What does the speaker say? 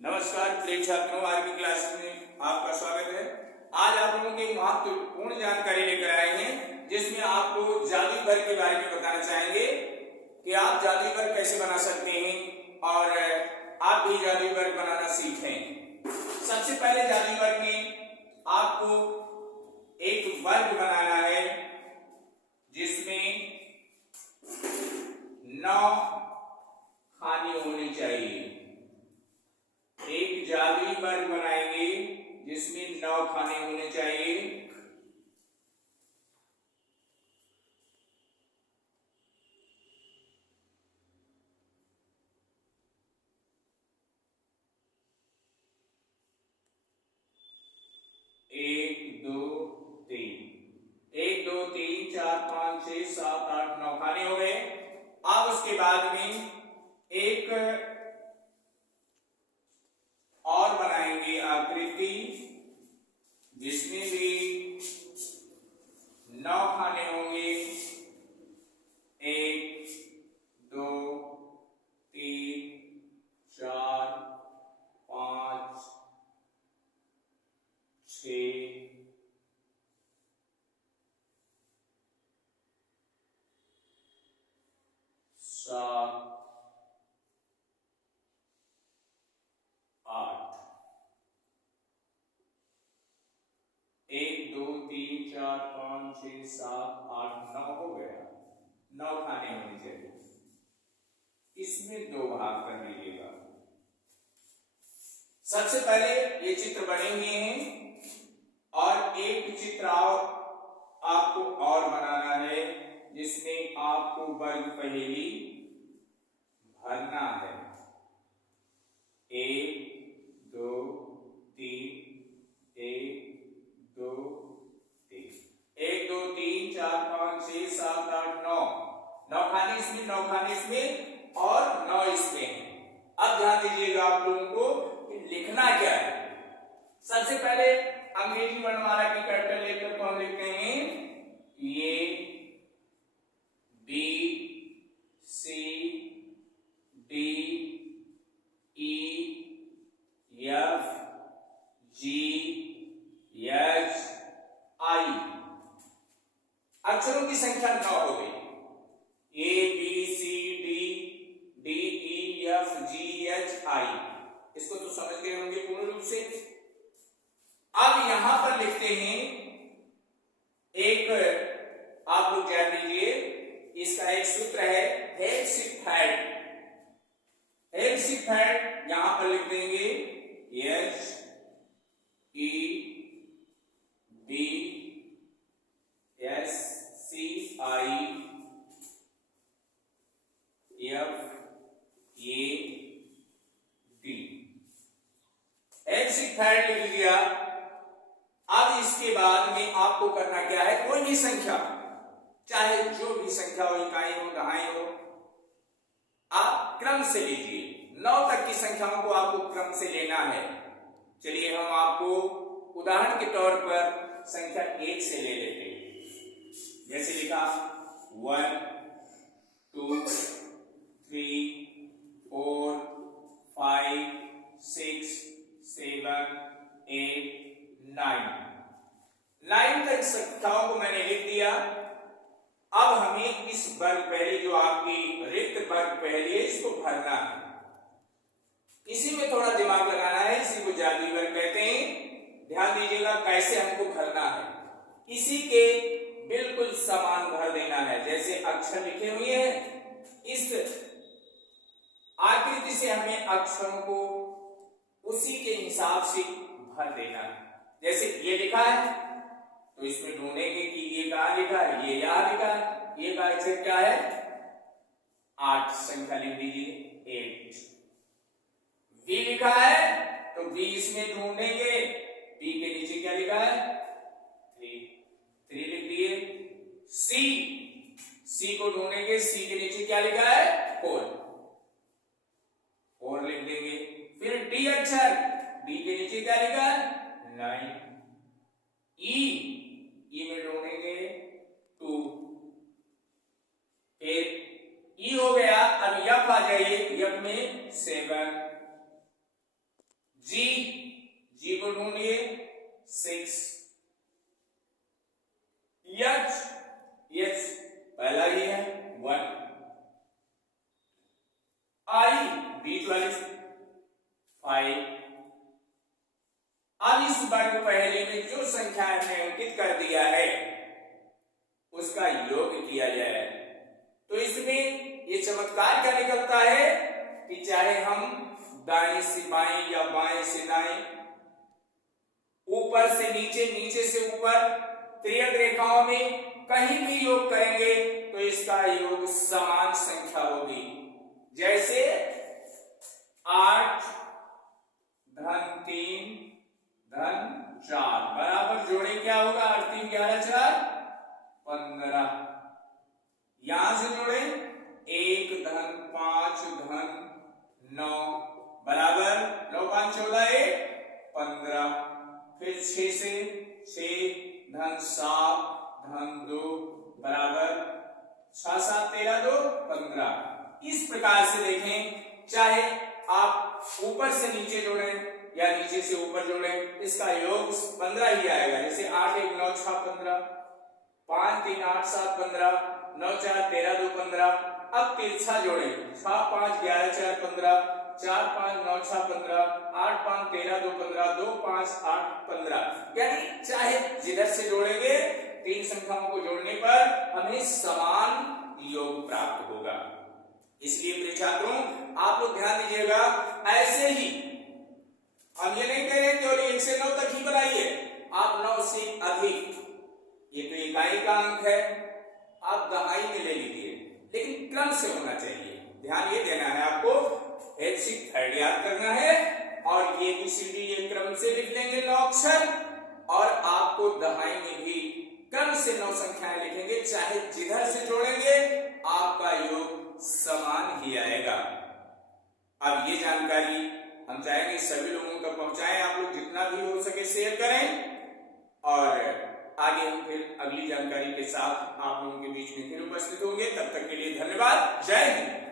नमस्कार प्रिय छात्रों, आज की क्लास में आपका स्वागत है। आज आप लोगों की महत्वपूर्ण जानकारी लेकर आए हैं, जिसमें आपको जादुई वर्ग के बारे में बताना चाहेंगे कि आप जादुई वर्ग कैसे बना सकते हैं और आप भी जादुई वर्ग बनाना सीखें। सबसे पहले जादुई वर्ग में आपको एक वर्ग बनाना है जिसमें 9 खाने होने चाहिए। एक जादुई वर्ग बनाएंगे जिसमें 9 खाने होने चाहिए। एक दो तीन, 1 2 3 4 5 6 7 8 9 खाने हो गए। अब उसके बाद में एक और बनाएंगे आकृति जिसमें भी 9 खाने होंगे। 1 2 3 4 5 6 7 8। 1 2 3 4 5 6 7 8 9 हो गया। 9 खाने होने चाहिए। इसमें 2 भाग कर लीजिएगा। सबसे पहले ये चित्र बने हुए हैं और एक चित्र आपको और बनाना है जिसमें आपको वर्ग पहेली भरना है। 1 2 3 1 2 3 1 2 3 4 5 6 7 8 9 9 खाने इसमें, 9 खाने इसमें और 9 इसमें। अब ध्यान दीजिएगा आप लोगों को कि लिखना क्या है। सबसे पहले अंग्रेजी वर्णमाला की कैपिटल लेटर को हम लिखते हैं ये B C D E F G H I. अक्षरों की संख्या 9 हो गई। A B C D D E F G H I. इसको तो समझ गए होंगे पूर्ण रूप से। अब यहां पर लिखते हैं एक, आप लोग जान लीजिए, इसका एक सूत्र है हेक्सिफैड। हेक्सिफैड यहां पर लिख देंगे H E B S C I F A D. Hexified लिख दिया। अब इसके बाद में आपको करना क्या है, कोई भी संख्या, चाहे जो भी संख्या हो, इकाई हो दहाई हो, आप क्रम से लीजिए। 9 तक की संख्याओं को आपको क्रम से लेना है। चलिए हम आपको उदाहरण के तौर पर संख्या 1 से ले लेते हैं। जैसे लिखा 1 2 3 4 5 6 7 8 9 तक संख्याओं को मैंने लिख दिया। अब हमें इस वर्ग पहेली, जो आपकी रिक्त वर्ग पहेली है, इसको भरना है। इसी में थोड़ा दिमाग लगाना है, इसी को जादुई वर्ग कहते हैं। ध्यान दीजिएगा कैसे हमको भरना है। इसी के बिल्कुल समान भर देना है। जैसे अक्षर लिखे हुए हैं, इस आकृति से हमें अक्षरों को उसी के हिसाब से भर देना है। जैसे ये लिखा है तो इसमें ढूंढेंगे कि ये कहां लिखा है, ये यहां लिखा है। ये का अक्षर क्या है, 8 संख्या लिख दीजिए 8। बी लिखा है तो बी इसमें ढूंढेंगे, बी के नीचे क्या लिखा है 3 लिख दिए। सी को ढूंढेंगे, सी के नीचे क्या लिखा है 4 लिख देंगे। फिर डी अक्षर, डी के नीचे क्या लिखा है 9। ई में ढूंढेंगे 2। फिर ई हो गया। अब यफ आ जाइए, यफ में 7। जी, जी को ढूंढिए 6, एच, एच पहला ही है 1, आई बीच वाली 5। अब इस वर्ग पहले में जो संख्या हमने अंकित कर दिया है उसका योग किया जाए, तो इसमें ये चमत्कार क्या निकलता है कि चाहे हम दाएं से बाएं या बाएं से दाएं, ऊपर से नीचे, नीचे से ऊपर, त्रियक रेखाओं में कहीं भी योग करेंगे तो इसका योग समान संख्या होगी। जैसे 8 धन 3 धन 4 बराबर जोड़े क्या होगा, 8 3 11 4 15। यहां से जोड़े 1 धन 5 धन 9 बराबर 9 5 14 1 15। फिर 6 से 6 धन 7 धन 2 बराबर 6 7 13 2 15। इस प्रकार से देखें, चाहे आप ऊपर से नीचे जोड़ें या नीचे से ऊपर जोड़ें, इसका योग 15 ही आएगा। जैसे 8 1 9 6 15, 5 3 8 7 15, 9 4 13 2 15। अब तिरछा जोड़ें, 6 5 11 4 15, 4 5 9 6 15, 8 5 13 2 15, 2 5 8 15। यानी चाहे जिधर से जोड़ेंगे, तीन संख्याओं को जोड़ने पर हमें समान योग प्राप्त होगा। इसलिए प्रिय छात्रों, आप लोग ध्यान दीजिएगा, ऐसे ही हम ये नहीं कह रहे केवल 1 से 9 तक ही बनाइए, आप 9 से अधिक, ये तो इकाई का अंक है, आप दहाई में ले लीजिए, लेकिन क्रम से होना चाहिए। ध्यान ये देना है आपको, हेल्सिक थर्ड याद करना है और ये ABCD ये क्रम से लिख लेंगे 9 अक्षर, और आपको दहाई में भी क्रम से 9 संख्याएं लिखेंगे, चाहे जिधर से जोड़ेंगे आपका योग समान ही आएगा। अब ये जानकारी हम चाहेंगे सभी लोगों तक पहुंचाएं, आप लोग जितना भी हो सके शेयर करें, और आगे हम फिर अगली जानकारी के साथ आप लोगों के बीच में फिर उपस्थित होंगे। तब तक के लिए धन्यवाद। जय हिंद।